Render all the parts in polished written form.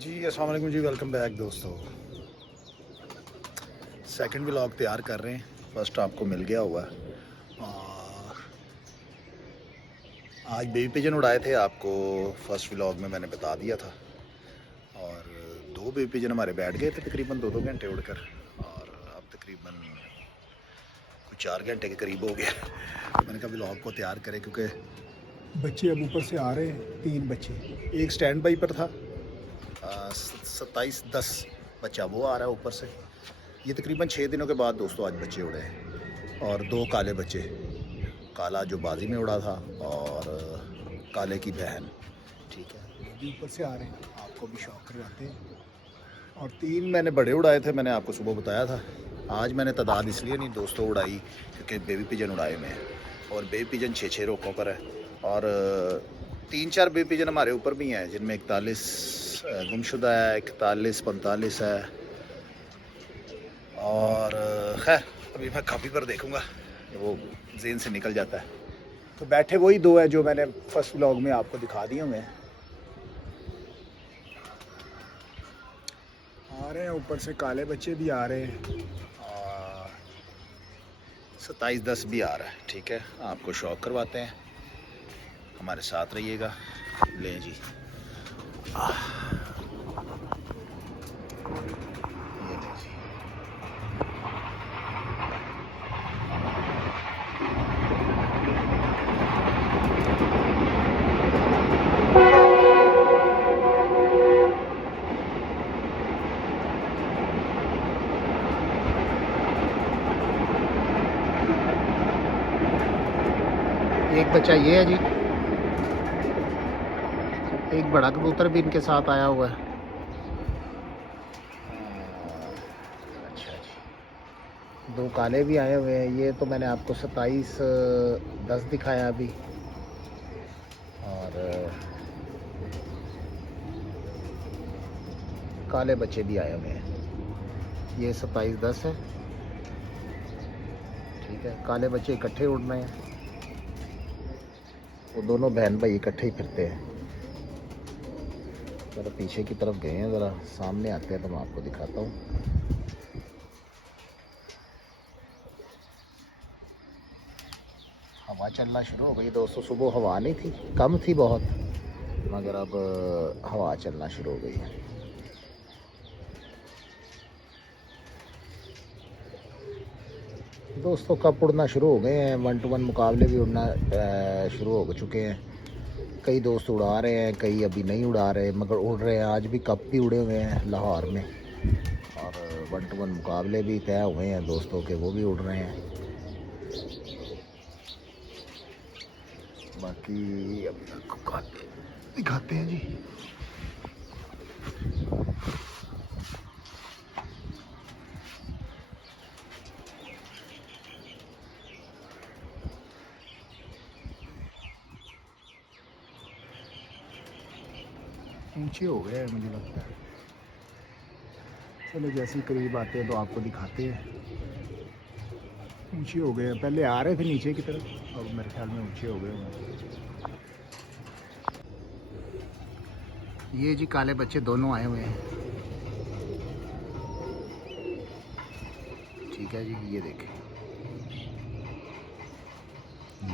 जी अस्सलाम वालेकुम जी, welcome back दोस्तों। सेकंड व्लॉग तैयार कर रहे हैं। फर्स्ट आपको मिल गया हुआ है और आज बेबी पिजन उड़ाए थे, आपको फर्स्ट व्लॉग में मैंने बता दिया था। और दो बेबी पिजन हमारे बैठ गए थे तकरीबन 2-2 घंटे उड़कर, और अब तकरीबन कुछ 4 घंटे के करीब हो गया। मैंने कहा व्लॉग को तैयार करें क्योंकि बच्चे अब ऊपर से आ रहे हैं। 3 बच्चे, एक स्टैंड बाई पर था, 27-10 बच्चा वो आ रहा है ऊपर से। ये तकरीबन 6 दिनों के बाद दोस्तों आज बच्चे उड़े हैं। और 2 काले बच्चे, काला जो बाजी में उड़ा था और काले की बहन, ठीक है, वो भी ऊपर से आ रहे हैं, आपको भी शौक करवाते हैं। और 3 मैंने बड़े उड़ाए थे, मैंने आपको सुबह बताया था। आज मैंने तादाद इसलिए नहीं दोस्तों उड़ाई क्योंकि बेबी पिजन उड़ाए हुए हैं, और बेबी पिजन 6-6 रोकों पर है। और 3-4 बेबी पिजन हमारे ऊपर भी हैं, जिनमें 41 गुमशुदा है, 41-45 है। और खैर अभी मैं काफ़ी पर देखूंगा, वो जेन से निकल जाता है। तो बैठे वही 2 है जो मैंने फर्स्ट व्लॉग में आपको दिखा दिए हुए हैं। आ रहे हैं ऊपर से, काले बच्चे भी आ रहे हैं और 27-10 भी आ रहा है। ठीक है, आपको शौक करवाते हैं, हमारे साथ रहिएगा। लें जी, ये लें जी। एक बच्चा ये है जी, एक बड़ा कबूतर भी इनके साथ आया हुआ है। अच्छा जी, 2 काले भी आए हुए हैं। ये तो मैंने आपको 27-10 दिखाया अभी, और काले बच्चे भी आए हुए हैं। ये 27-10 है, ठीक है। काले बच्चे इकट्ठे उड़ रहे हैं, वो दोनों बहन भाई इकट्ठे ही फिरते हैं। ज़रा पीछे की तरफ गए हैं, ज़रा सामने आते हैं तो मैं आपको दिखाता हूँ। हवा चलना शुरू हो गई दोस्तों। सुबह हवा नहीं थी, कम थी बहुत, मगर अब हवा चलना शुरू हो गई है। दोस्तों कप उड़ना शुरू हो गए हैं, 1 to 1 मुकाबले भी उड़ना शुरू हो चुके हैं। कई दोस्त उड़ा रहे हैं, कई अभी नहीं उड़ा रहे, मगर उड़ रहे हैं। आज भी कप भी उड़े हुए हैं लाहौर में, और 1 to 1 मुकाबले भी तय हुए हैं दोस्तों के, वो भी उड़ रहे हैं। बाकी अब आपको दिखाते हैं जी। ऊंचे हो गए हैं मुझे लगता है। चलो जैसे ही करीब आते हैं तो आपको दिखाते हैं। ऊंचे हो गए हैं, पहले आ रहे थे नीचे की तरफ, अब मेरे ख्याल में ऊंचे हो गए हैं। ये जी काले बच्चे दोनों आए हुए हैं, ठीक है जी। ये देखें,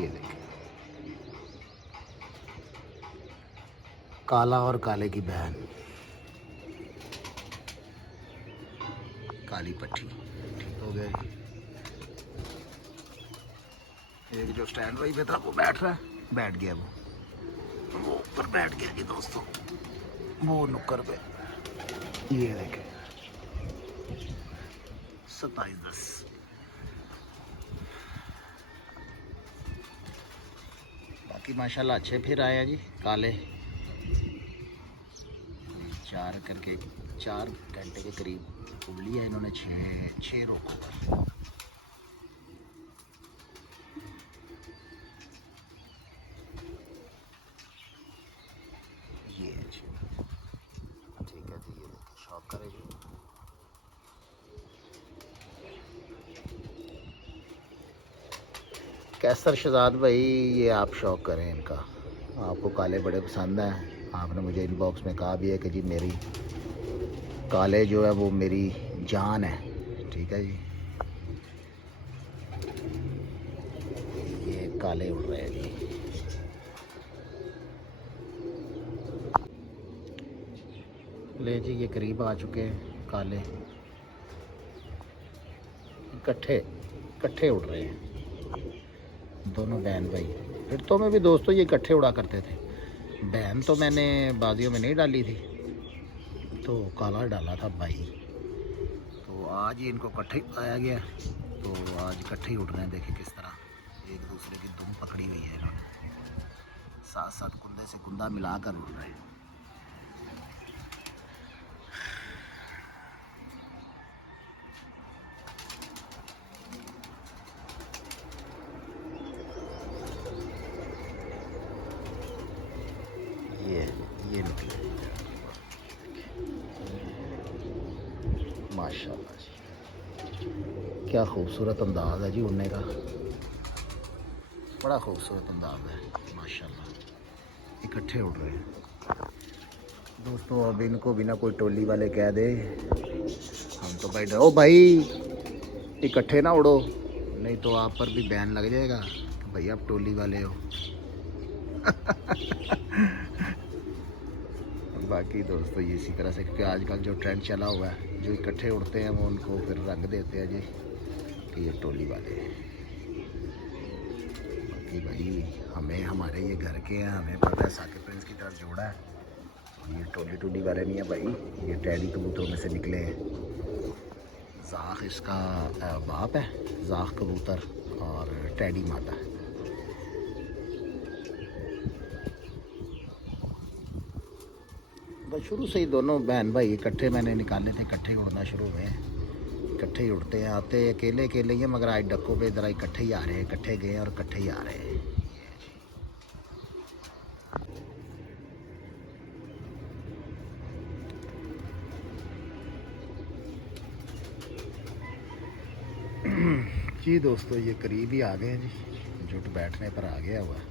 ये देखें, काला और काले की बहन, काली पट्टी, ठीक हो गया जी। एक जो स्टैंड वाई पे था वो बैठ रहा है, बैठ गया वो ऊपर बैठ गया जी दोस्तों, वो नुक्कर पे। ये देखें 27-10। बाकी माशाल्लाह अच्छे फिर आए हैं जी काले। 4 करके 4 घंटे के करीब उड़ लिया इन्होंने, 6 रोकों पर। ये है जी, ठीक है जी। ये देखिए, शौक करें जी। कैसर शहजाद भाई, ये आप शौक करें इनका, आपको काले बड़े पसंद हैं, आपने मुझे इनबॉक्स में कहा भी है कि जी मेरी काले जो है वो मेरी जान है। ठीक है जी, ये काले उड़ रहे हैं जी। ले जी, ये करीब आ चुके हैं काले, इकट्ठे इकट्ठे उड़ रहे हैं दोनों बहन भाई। फिर तो में भी दोस्तों ये इकट्ठे उड़ा करते थे। बहन तो मैंने बाजियों में नहीं डाली थी, तो काला डाला था भाई। तो आज ही इनको इकट्ठे आया गया, तो आज इकट्ठे ही उड़ रहे हैं। देखिए किस तरह एक दूसरे की दुम पकड़ी हुई है इन्होंने, साथ साथ कुंदे से कुंदा मिलाकर उड़ रहे हैं। ये निकले माशाल्लाह जी, क्या खूबसूरत अंदाज़ है जी उड़ने का, बड़ा खूबसूरत अंदाज़ है माशाल्लाह। इकट्ठे उड़ रहे हैं दोस्तों। अब इनको बिना कोई टोली वाले कह दे हम तो भाई डरो भाई, इकट्ठे ना उड़ो, नहीं तो आप पर भी बैन लग जाएगा कि भाई आप टोली वाले हो। बाकी दोस्तों ये इसी तरह से, क्योंकि आजकल जो ट्रेंड चला हुआ है, जो इकट्ठे उड़ते हैं वो उनको फिर रंग देते हैं जी कि ये टोली वाले हैं। बाकी भाई हमें, हमारे ये घर के हैं, हमें पता है साकिब प्रिंस की तरफ जोड़ा है। ये टोली टोली वाले नहीं है भाई, ये टैडी कबूतरों में से निकले हैं। ज़ाख इसका बाप है, ज़ाख कबूतर, और टैडी माता है। बस शुरू से ही दोनों बहन भाई इकट्ठे मैंने निकाले थे, इकट्ठे ही उड़ना शुरू हुए, इकट्ठे ही उड़ते हैं। आते अकेले अकेले ही हैं, मगर आज डक्कों पे ज़रा इकट्ठे ही आ रहे हैं, इकट्ठे गए और इकट्ठे ही आ रहे हैं। जी दोस्तों ये करीब ही आ गए हैं जी, जुट बैठने पर आ गया हुआ है।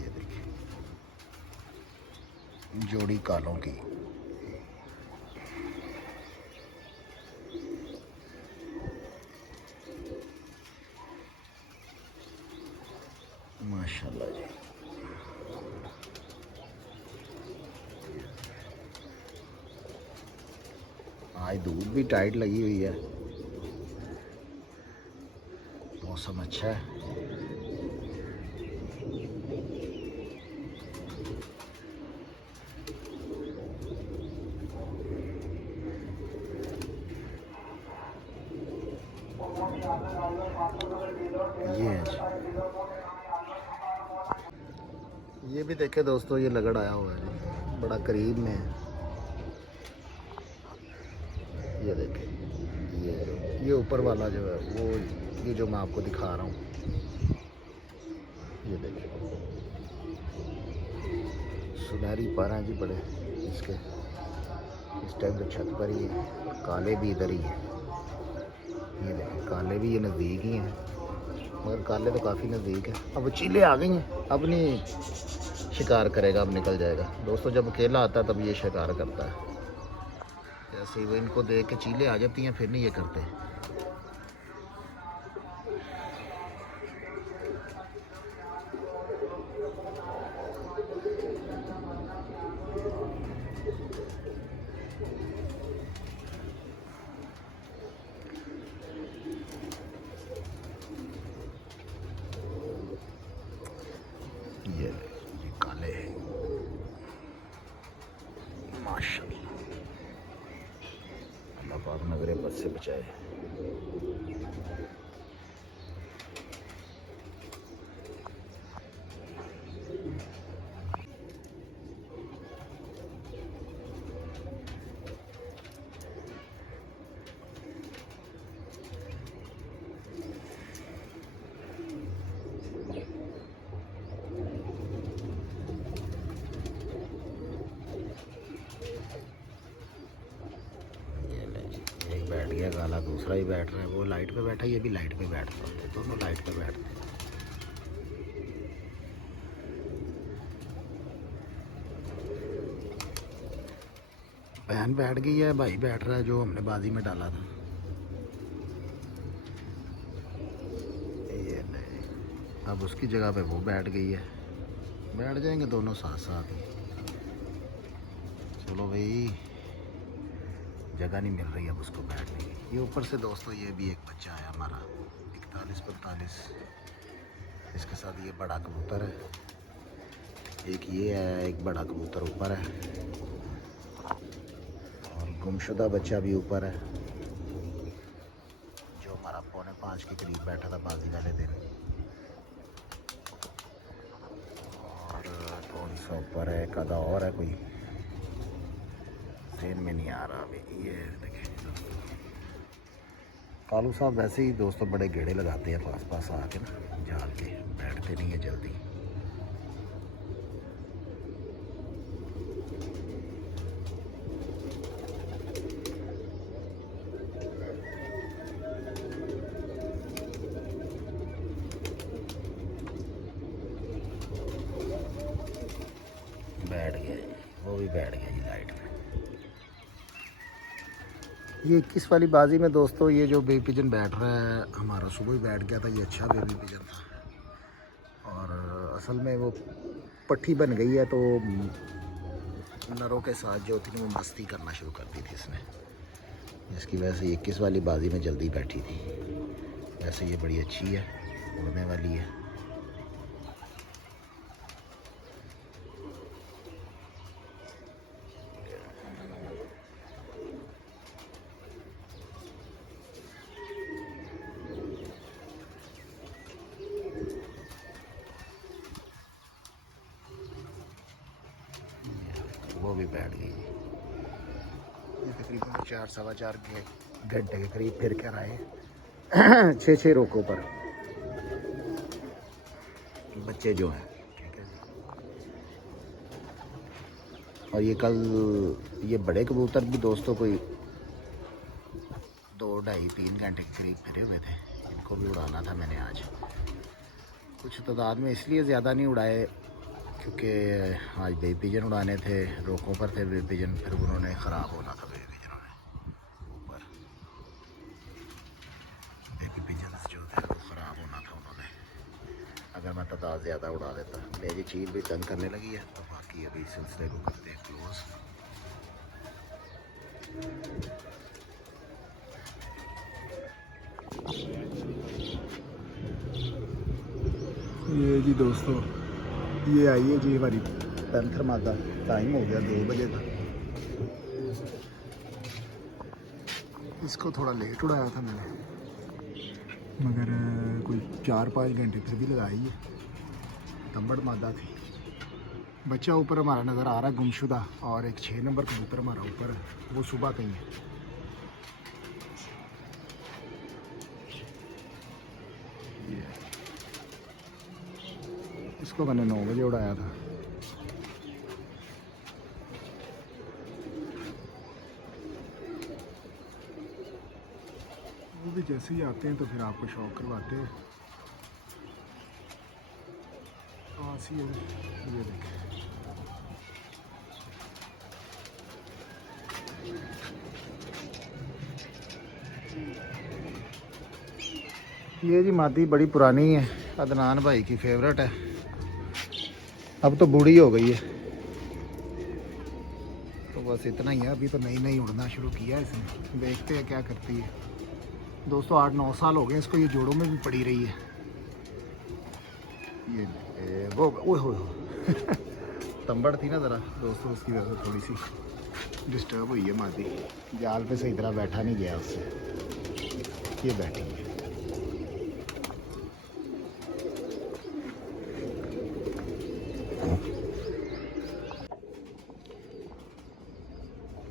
ये देखिए जोड़ी कालों की, माशाल्लाह जी। आज धूप भी टाइट लगी हुई है, मौसम अच्छा है। ये है जी, ये भी देखे दोस्तों, ये लगड़ आया हुआ है जी, बड़ा करीब में है। ये देखे, ये ऊपर वाला जो है वो, ये जो मैं आपको दिखा रहा हूँ, ये देखिए सुनहरी पर हैं जी बड़े इसके। इस टाइम तो छत पर ही है, काले भी इधर ही है। ये देखिए काले भी ये नज़दीक ही हैं, मगर काले तो काफ़ी नज़दीक है। अब वो चीले आ गई हैं, अब नहीं शिकार करेगा, अब निकल जाएगा दोस्तों। जब अकेला आता है तब ये शिकार करता है। जैसे ही वो इनको देख के चीले आ जाती हैं, फिर नहीं ये करते। ये काले हैं माशाल्लाह, अल्लाह पाक नजरे बद से बचाए। बैठ गया काला, दूसरा ही बैठ रहा है, वो लाइट पे बैठा, ये भी लाइट पे बैठता है, दोनों लाइट पे बैठते हैं। बहन बैठ गई है, भाई बैठ रहा है जो हमने बाजी में डाला था। ये नहीं, अब उसकी जगह पे वो बैठ गई है। बैठ जाएंगे दोनों साथ साथ ही। चलो भाई, जगह नहीं मिल रही अब उसको बैठने की। ये ऊपर से दोस्तों ये भी एक बच्चा है हमारा 41-45। इसके साथ ये बड़ा कबूतर है, एक ये है, एक बड़ा कबूतर ऊपर है और गुमशुदा बच्चा भी ऊपर है जो हमारा 4:45 के करीब बैठा था बाजी वाले दिन। और कौन सा ऊपर है, एक आधा और है, कोई ट्रेन में नहीं आ रहा अभी। ये देखें कालू साहब वैसे ही दोस्तों बड़े गेड़े लगाते हैं पास पास आके ना, जाल के बैठते नहीं है जल्दी। बैठ गया जी, वो भी बैठ गया जी लाइट में। ये 21 वाली बाजी में दोस्तों ये जो बेबी पिजन बैठ रहा है हमारा सुबह ही बैठ गया था। ये अच्छा बेबी पिजन था और असल में वो पट्टी बन गई है तो नरों के साथ जो थी वो मस्ती करना शुरू कर दी थी इसने, जिसकी वजह से 21 वाली बाजी में जल्दी बैठी थी। वैसे ये बड़ी अच्छी है, उड़ने वाली है। वो भी बैठ गई। ये तकरीबन 4-4.25 घंटे के करीब फिर कर आए 6-6 रोकों पर बच्चे जो हैं, ठीक है जी। और ये कल ये बड़े कबूतर भी दोस्तों कोई 2, 2.5, 3 घंटे के करीब फिरे हुए थे। इनको भी उड़ाना था मैंने आज। कुछ तादाद में इसलिए ज़्यादा नहीं उड़ाए क्योंकि आज बेबी पिजन उड़ाने थे, रोकों पर थे बेबी पिजन, फिर उन्होंने ख़राब होना था बेबी पिजनों ने ऊपर। बेबी पिजन जो थे वो ख़राब होना था उन्होंने, अगर मैं तादाद ज़्यादा उड़ा देता। मेरी चीज़ भी तंग करने लगी है तो बाकी अभी सिलसिले को करते हैं क्लोज़। ये जी दोस्तों ये आई है जी हमारी पैंथर मादा। टाइम हो गया 2 बजे का। इसको थोड़ा लेट उड़ाया था मैंने, मगर कोई 4-5 घंटे फिर भी लगाई है। तंबड़ मादा थी। बच्चा ऊपर हमारा नज़र आ रहा है गुमशुदा, और एक 6 नंबर कबूतर हमारा ऊपर है, वो सुबह कहीं है। इसको मैंने 9 बजे उड़ाया था। वो भी जैसे ही आते हैं तो फिर आपको शौक करवाते हैं। सी ये देखें, ये जी मादी बड़ी पुरानी है, अदनान भाई की फेवरेट है। अब तो बूढ़ी हो गई है तो बस इतना ही है। अभी तो नई नई उड़ना शुरू किया है इसने, देखते हैं क्या करती है। दोस्तों 8-9 साल हो गए इसको, ये जोड़ों में भी पड़ी रही है। ये वो ओए होए तंबड़ थी ना ज़रा दोस्तों, उसकी वजह से थोड़ी सी डिस्टर्ब हुई है मादी। जाल पे सही तरह बैठा नहीं गया उससे, ये बैठी है।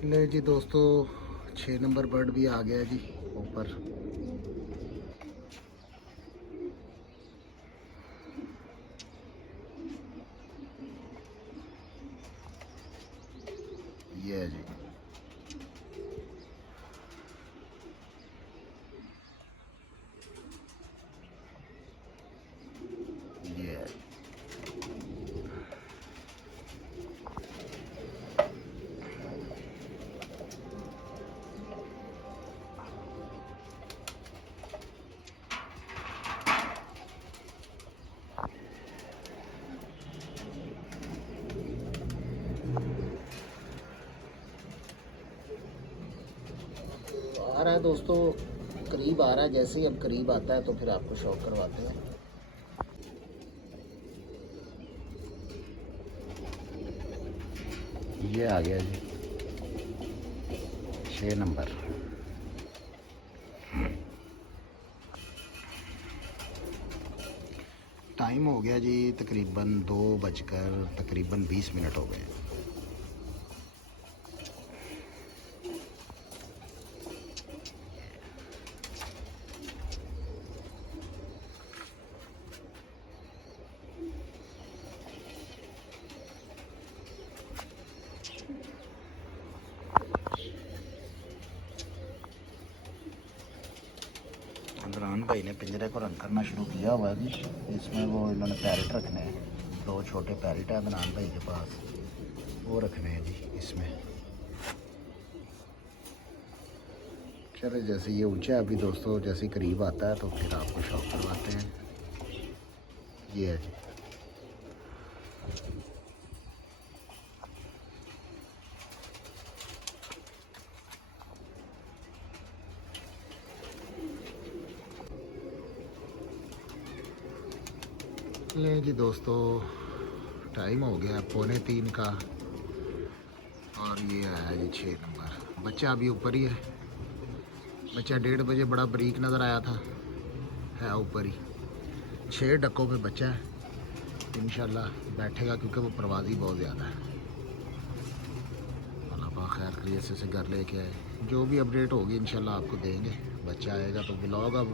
ले जी दोस्तों 6 नंबर बर्ड भी आ गया जी ऊपर। ये है जी, ये है। आ रहा है दोस्तों, करीब आ रहा है। जैसे ही अब करीब आता है तो फिर आपको शौक करवाते हैं। ये आ गया जी 6 नंबर। टाइम हो गया जी तकरीबन 2:20 हो गए। इमरान भाई ने पिंजरे को रंग करना शुरू किया हुआ है जी। इसमें वो इन्होंने पैरेट रखने हैं, 2 छोटे पैरेट हैं इमरान भाई के पास, वो रखने हैं जी इसमें। चलो जैसे ये ऊंचा अभी दोस्तों, जैसे करीब आता है तो फिर आपको शौक करवाते हैं। ये है जी। ले जी दोस्तों, टाइम हो गया 2:45 का और ये आया जी 6 नंबर। बच्चा अभी ऊपर ही है। बच्चा 1:30 बजे बड़ा बारीक नज़र आया था, है ऊपर ही। 6 डक्कों पे बच्चा है, इंशाल्लाह बैठेगा क्योंकि वो प्रवासी बहुत ज़्यादा है। अल्लाह पाक खैर खैरियत से घर लेके आए। जो भी अपडेट होगी इंशाल्लाह आपको देंगे। बच्चा आएगा तो ब्लॉग अब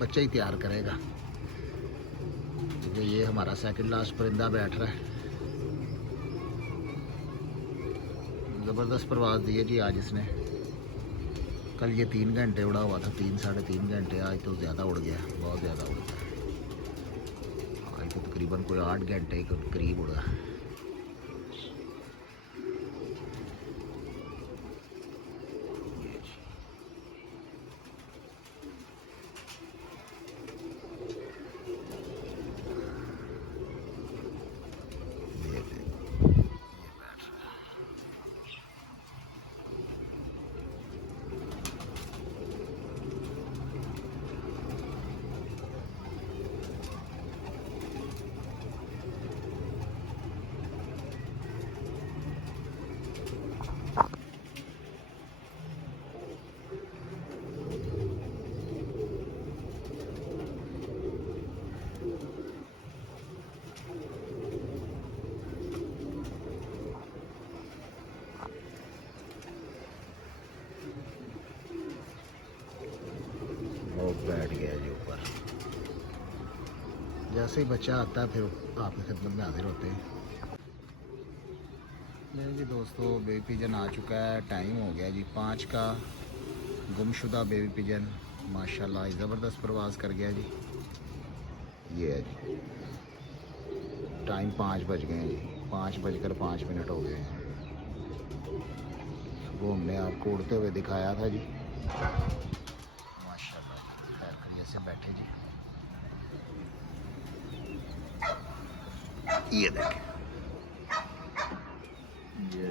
बच्चा ही तैयार करेगा। क्योंकि ये हमारा सेकंड लास्ट परिंदा बैठ रहा है। ज़बरदस्त प्रवास दिए जी आज इसने। कल ये 3 घंटे उड़ा हुआ था, 3-3.5 घंटे। आज तो ज़्यादा उड़ गया, बहुत ज़्यादा उड़ गया। आज तो तकरीबन कोई 8 घंटे के करीब उड़ा। बैठ गया जी ऊपर। जैसे ही बच्चा आता है फिर आपकी खिदमत में हाजिर होते हैं। नहीं जी दोस्तों, बेबी पिजन आ चुका है। टाइम हो गया जी 5 का। गुमशुदा बेबी पिजन माशाल्लाह ज़बरदस्त प्रवास कर गया जी। ये है जी, टाइम 5 बज गए हैं जी, 5:05 हो गए हैं। वो हमने आपको उड़ते हुए दिखाया था जी। से बैठे जी, ये देखें, ये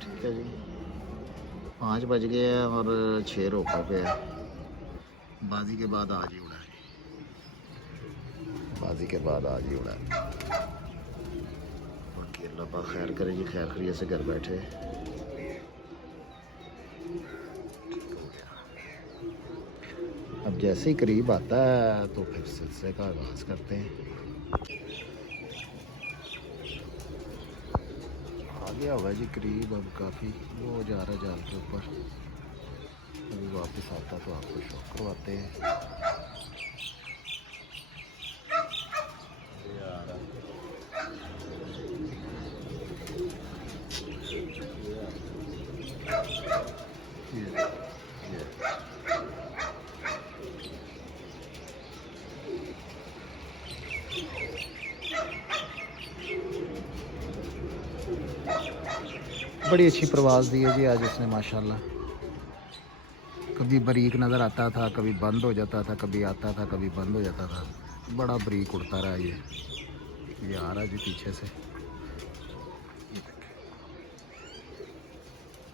ठीक है जी। 5 बज गए हैं और 6 रोकों पे है। बाजी के बाद आज ही उड़ा है, बाजी के बाद आज ही उड़ा है। बाकी अल्लाह पाक खैर करे जी, खैर खैरियत से घर बैठे। अब जैसे ही करीब आता है तो फिर सिलसिले का आगाज़ करते हैं। आ गया होगा जी करीब, अब काफ़ी वो जा रहा है जाल के ऊपर। अभी वापस आता तो आपको शौक करवाते हैं। बड़ी अच्छी प्रवास दी है जी आज इसने माशाल्लाह। कभी बारीक नज़र आता था, कभी बंद हो जाता था, कभी आता था, कभी बंद हो जाता था। बड़ा बारीक उड़ता रहा ये आ रहा जी पीछे से।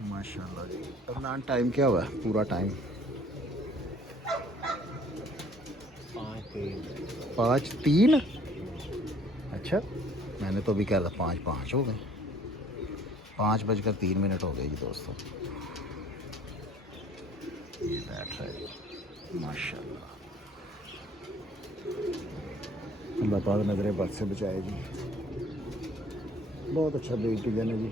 माशाल्लाह जी। अदनान टाइम क्या हुआ है? पूरा टाइम 5:03। अच्छा, मैंने तो अभी कहा था 5:05 हो गए। 5:03 हो गए जी दोस्तों। ये बैठ रहा है माशाल्लाह। अल्लाह पाक नजर बद से बचाए जी। बहुत अच्छा ब्रीड पिजन है जी।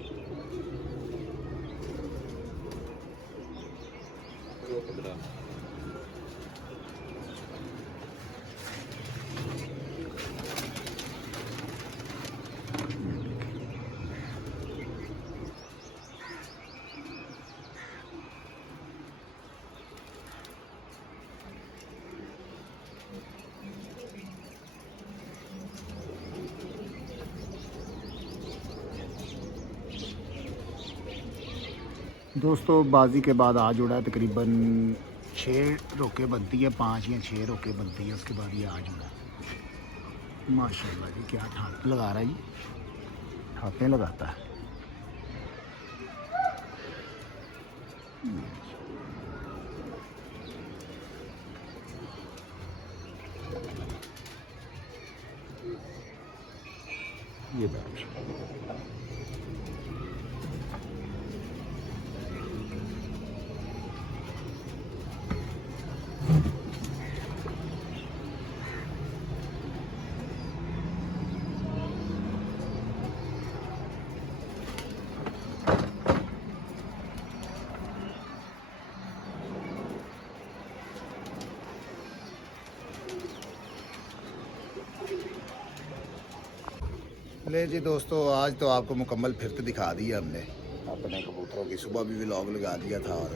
दोस्तों बाजी के बाद आज उड़ा है तकरीबन 6 रोके बनती है, 5 या 6 रोके बनती है, उसके बाद ये आज उड़ा है। माशाल्लाह जी, क्या ठाप लगा रहा है जी, ठापें लगाता है। ये बैठ ले जी दोस्तों, आज तो आपको मुकम्मल फिरत दिखा दिया हमने अपने कबूतरों की। सुबह भी व्लॉग लगा दिया था और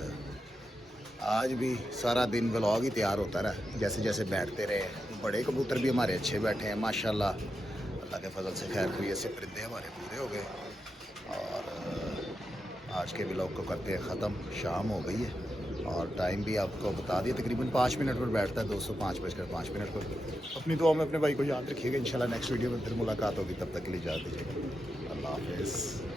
आज भी सारा दिन व्लॉग ही तैयार होता रहा। जैसे जैसे बैठते रहे, बड़े कबूतर भी हमारे अच्छे बैठे हैं माशाल्लाह। अल्लाह के फजल से खैर हुई, ऐसे परिंदे हमारे पूरे हो गए। और आज के व्लॉग को करते हैं ख़त्म। शाम हो गई है और टाइम भी आपको बता दिया, तकरीबन 5 मिनट पर बैठता है दोस्तों, 5:05 पर। अपनी दुआ में अपने भाई को याद रखिएगा। इंशाल्लाह नेक्स्ट वीडियो में फिर मुलाकात होगी, तब तक के लिए इजाज़त दीजिएगा। अल्लाह हाफ़िज़।